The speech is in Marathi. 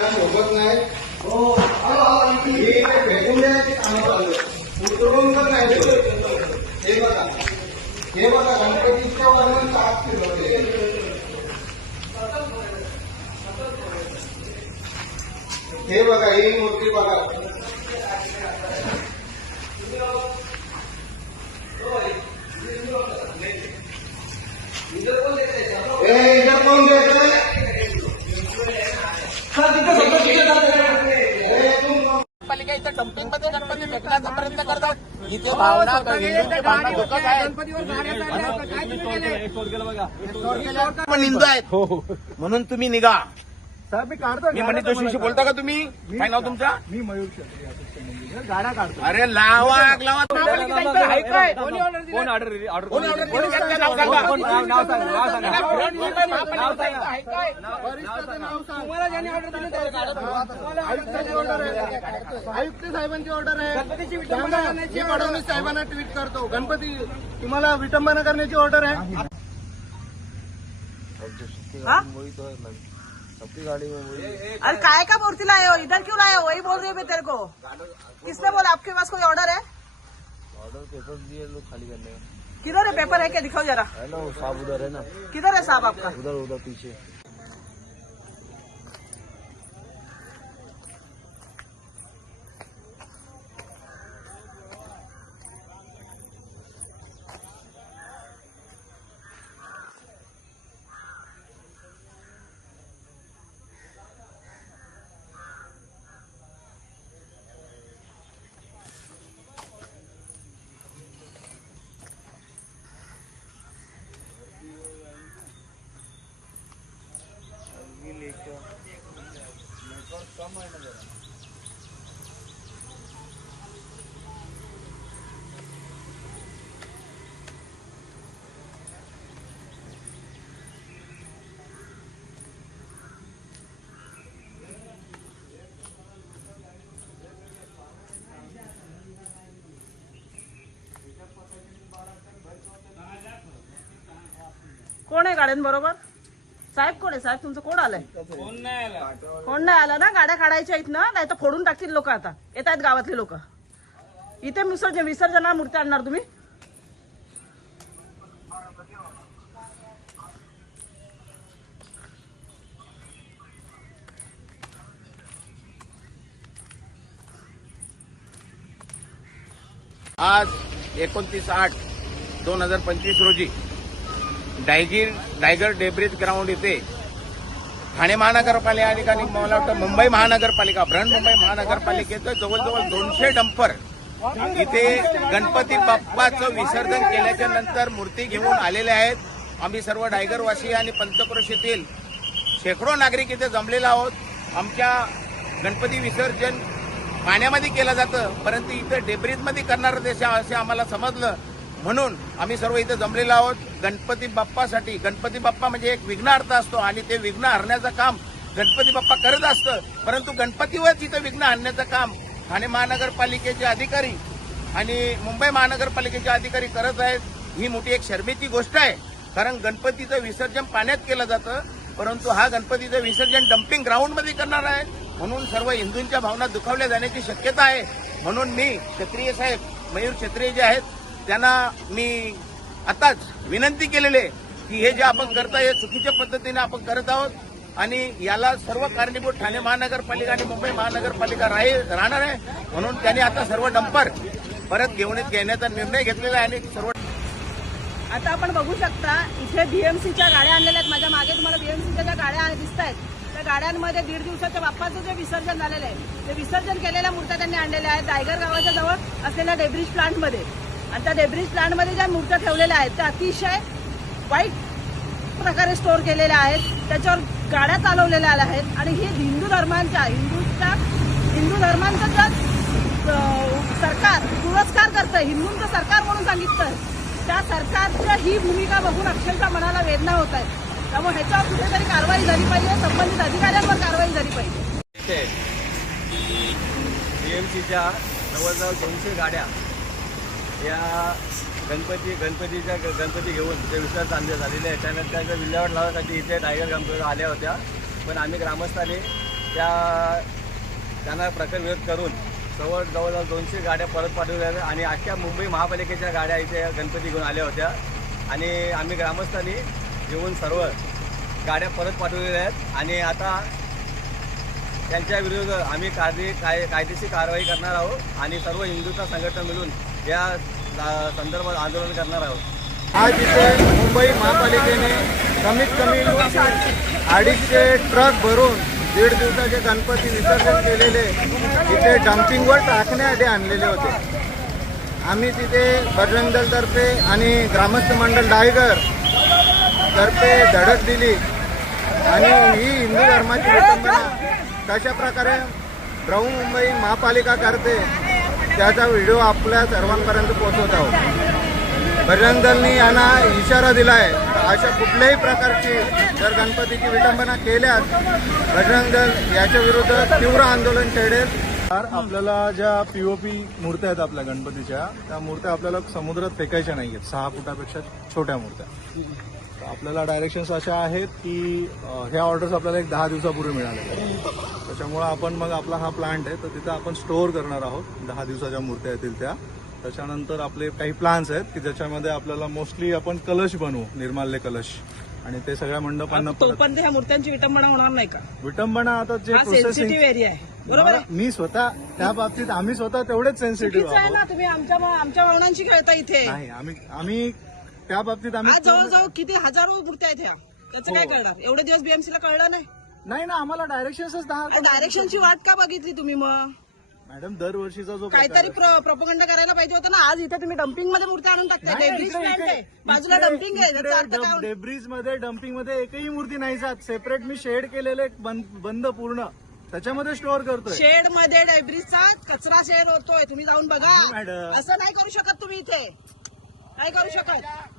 सोबत नाही हो भेटून देण्याची कामं चालू उतरवून तर नाही हे बघा गणपतीच्या वरून 7 किलो हे बघा ही मूर्ती बघा इधर कोण द्यायचं पालिका इथं डम्पिंग मध्ये गणपती फेकण्याचा प्रयत्न करतात. इथे भावना दुखत आहे पण निंदा आहेत म्हणून तुम्ही निघा. साहेब मी काढतो. मी मनीष जोशीशी बोलता का तुम्ही? काय नाव तुमचं? मी मयूर क्षत्रिय गाड्या काढतो. अरे लावा आग लावा. कोण ऑर्डर आयुक्त साहेबांची ऑर्डर आहे. फडणवीस साहेबांना ट्विट करतो. गणपती तुम्हाला विटंबना करण्याची ऑर्डर आहे. सबकी गाड़ी में अरे काय का मूर्ति लाए हो, इधर क्यों लाए हो? वही बोल रही हूँ मैं तेरे को. किसने बोला आपके पास कोई ऑर्डर है? ऑर्डर पेपर दिए लोग खाली करने का. किधर है पेपर? है क्या? दिखाओ जरा. है ना वो साहब उधर है ना. किधर है साहब आपका? उधर उधर पीछे. कोण आहे गाड्यां बरोबर? साहेब कोण आहे? साहेब तुमचं कोण आलंय? कोण नाही आलं ना? गाड्या काढायच्या आहेत ना, नाही तर फोडून टाकतील लोक. आता येत आहेत गावातले लोक. इथे विसर्जनाला मूर्ती आणणार तुम्ही? आज 29/8/2025 रोजी डायगर डेब्रिज ग्राउंड इथे ठाणे महानगरपालिका आणि मला वाटतं मुंबई महानगरपालिका बृहन्मुंबई महानगरपालिकेचं जवळजवळ 200 डंपर इथे गणपती बाप्पाचं विसर्जन केल्याच्या नंतर मूर्ती घेऊन आलेले आहेत. आम्ही सर्व डायगरवासी आणि पंचक्रोशीतील शेकडो नागरिक इथे जमलेलो आहोत. आमच्या गणपती विसर्जन पाण्यामध्ये केलं जातं, परंतु इथं डेब्रिजमध्ये करणार असे आम्हाला समजलं, म्हणून आम्ही सर्व इथे जमलेलो आहोत. गणपती बाप्पासाठी, गणपती बाप्पा म्हणजे एक विघ्नहर्ता असतो आणि ते विघ्न हरण्याचं काम गणपती बाप्पा करत असतं, परंतु गणपतीवरच इथं विघ्न आणण्याचं काम ठाणे महानगरपालिकेचे अधिकारी आणि मुंबई महानगरपालिकेचे अधिकारी करत आहेत. ही मोठी एक शर्मेची गोष्ट आहे, कारण गणपतीचं विसर्जन पाण्यात केलं जातं, परंतु हा गणपतीचं विसर्जन डम्पिंग ग्राउंडमध्ये करणार आहे, म्हणून सर्व हिंदूंच्या भावना दुखावल्या जाण्याची शक्यता आहे. म्हणून मी क्षत्रिय साहेब मयूर क्षत्रिय जे आहेत त्यांना मी आताच विनंती केलेली आहे की हे जे आपण करताय हे चुकीच्या पद्धतीने आपण करत आहोत आणि याला सर्व कारणीभूत ठाणे महानगरपालिका आणि मुंबई महानगरपालिका राहणार आहे. म्हणून त्यांनी आता सर्व डंपर परत घेण्याचा निर्णय घेतलेला आहे आणि सर्व. आता आपण बघू शकता इथे बीएमसीच्या गाड्या आणलेल्या आहेत. माझ्या मागे तुम्हाला बीएमसीच्या ज्या गाड्या दिसत आहेत त्या गाड्यांमध्ये 1.5 दिवसाच्या बाप्पाचं जे विसर्जन झालेलं आहे ते विसर्जन केलेल्या मूर्त्या त्यांनी आणलेल्या आहेत दायगर गावाच्या जवळ असलेल्या डेब्रिज प्लांटमध्ये. आणि त्या डेब्रिज प्लांटमध्ये ज्या मूर्त्या ठेवलेल्या आहेत त्या अतिशय वाईट प्रकारे स्टोअर केलेल्या आहेत, त्याच्यावर गाड्या चालवलेल्या आहेत आणि हे हिंदू धर्मांचा जर सरकार पुरस्कार करतंय, हिंदूंचं सरकार म्हणून सांगितलं, त्या सरकारच्या ही भूमिका बघून अक्षरशः मनाला वेदना होत आहे. त्यामुळे ह्याच्यावर कुठेतरी कारवाई झाली पाहिजे, संबंधित अधिकाऱ्यांवर कारवाई झाली पाहिजे. बीएमसीच्या जवळजवळ 200 गाड्या या गणपती घेऊन ते विसर्जन आणले झालेले आहेत. त्यानंतर त्याचं विल्हेवाट लावण्यासाठी इथे टायगर गणपती आल्या होत्या, पण आम्ही ग्रामस्थांनी त्यांना प्रखर विरोध करून जवळजवळ 200 गाड्या परत पाठवल्या आणि अख्ख्या मुंबई महापालिकेच्या गाड्या इथे गणपती घेऊन आल्या होत्या आणि आम्ही ग्रामस्थांनी येऊन सर्व गाड्या परत पाठवलेल्या आहेत आणि आता त्यांच्या विरुद्ध आम्ही कायदेशीर कारवाई करणार आहोत आणि सर्व हिंदुत्व संघटना मिळून या संदर्भात आंदोलन करणार आहोत। आज इथे मुंबई महापालिकेने कमीत कमी 250 ट्रक भरून 1.5 दिवसाचे गणपती विसर्जन केलेले इथे डम्पिंगवर टाकण्यासाठी आणलेले होते। आम्ही तिथे बजरंग दलतर्फे आणि ग्रामस्थ मंडळ डायगर तर्फे धडक दिली आणि ही हिंदू धर्माची विटंबना कशा प्रकारे बृहन्मुंबई महापालिका करते त्याचा व्हिडिओ आपल्या सर्वांपर्यंत पोहोचवत आहोत। बजरंग दलनी यांना इशारा दिलाय अशा कुठल्याही प्रकारची जर गणपतीची विटंबना केल्यास बजरंग दल याच्या विरुद्ध तीव्र आंदोलन छेडेल। आपल्याला ज्या पीओपी मूर्त्या आहेत आपल्या गणपतीच्या त्या मूर्त्या आपल्याला समुद्रात फेकायच्या नाही आहेत, 6 फुटापेक्षा छोट्या मूर्त्या। आपल्याला डायरेक्शन्स अशा आहेत की ह्या ऑर्डर्स आपल्याला एक 10 दिवसापूर्वी मिळाल्या, त्याच्यामुळे आपण मग आपला हा प्लांट आहे तर तिथं आपण स्टोअर करणार आहोत 10 दिवसाच्या मूर्त्या येतील त्या। त्याच्यानंतर आपले काही प्लान्स आहेत की ज्याच्यामध्ये आपल्याला मोस्टली आपण कलश बनवू, निर्माल्य कलश, आणि ते सगळ्या मंडपांना तोपर्यंत ह्या मूर्त्यांची विटंबना होणार नाही का? विटंबना आता जे प्रोसेसिंग सेन्सिटिव्ह एरिया आहे, बरोबर आहे? मी स्वतः त्या बाबतीत आम्ही स्वतः तेवढेच सेन्सिटिव्ह चुकीचं आहे आहोत। ना, तुम्ही आमच्या भावनांशी खेळता इथे। नाही आम्ही त्या बाबतीत आम्ही आज जवळजवळ किती हजारो मूर्त्या आहेत ह्या, त्याचं काय करणार? एवढे दिवस बीएमसीला कळलं नाही ना आम्हाला डायरेक्शन्सच 10 डायरेक्शनची वाट का बघितली तुम्ही? मग मॅडम दरवर्षीचा जो काहीतरी प्रोपगंडा करायला पाहिजे होता ना। आज इथे तुम्ही डम्पिंग मध्ये मूर्त्या आणून टाकताय, डेब्रिज प्लांट आहे, बाजूला डम्पिंग आहे, त्याचा अर्थ काय होणार? डेब्रिज मध्ये डम्पिंग मध्ये एकही मूर्ती नाही जात, सेपरेट मी शेड केलेले बंद पूर्ण त्याच्यामध्ये स्टोअर करतोय। शेड मध्ये डेब्रिजचा कचरा शेड होतोय, तुम्ही जाऊन बघा। मॅडम. असं नाही करू शकत तुम्ही, इथे नाही करू शकत।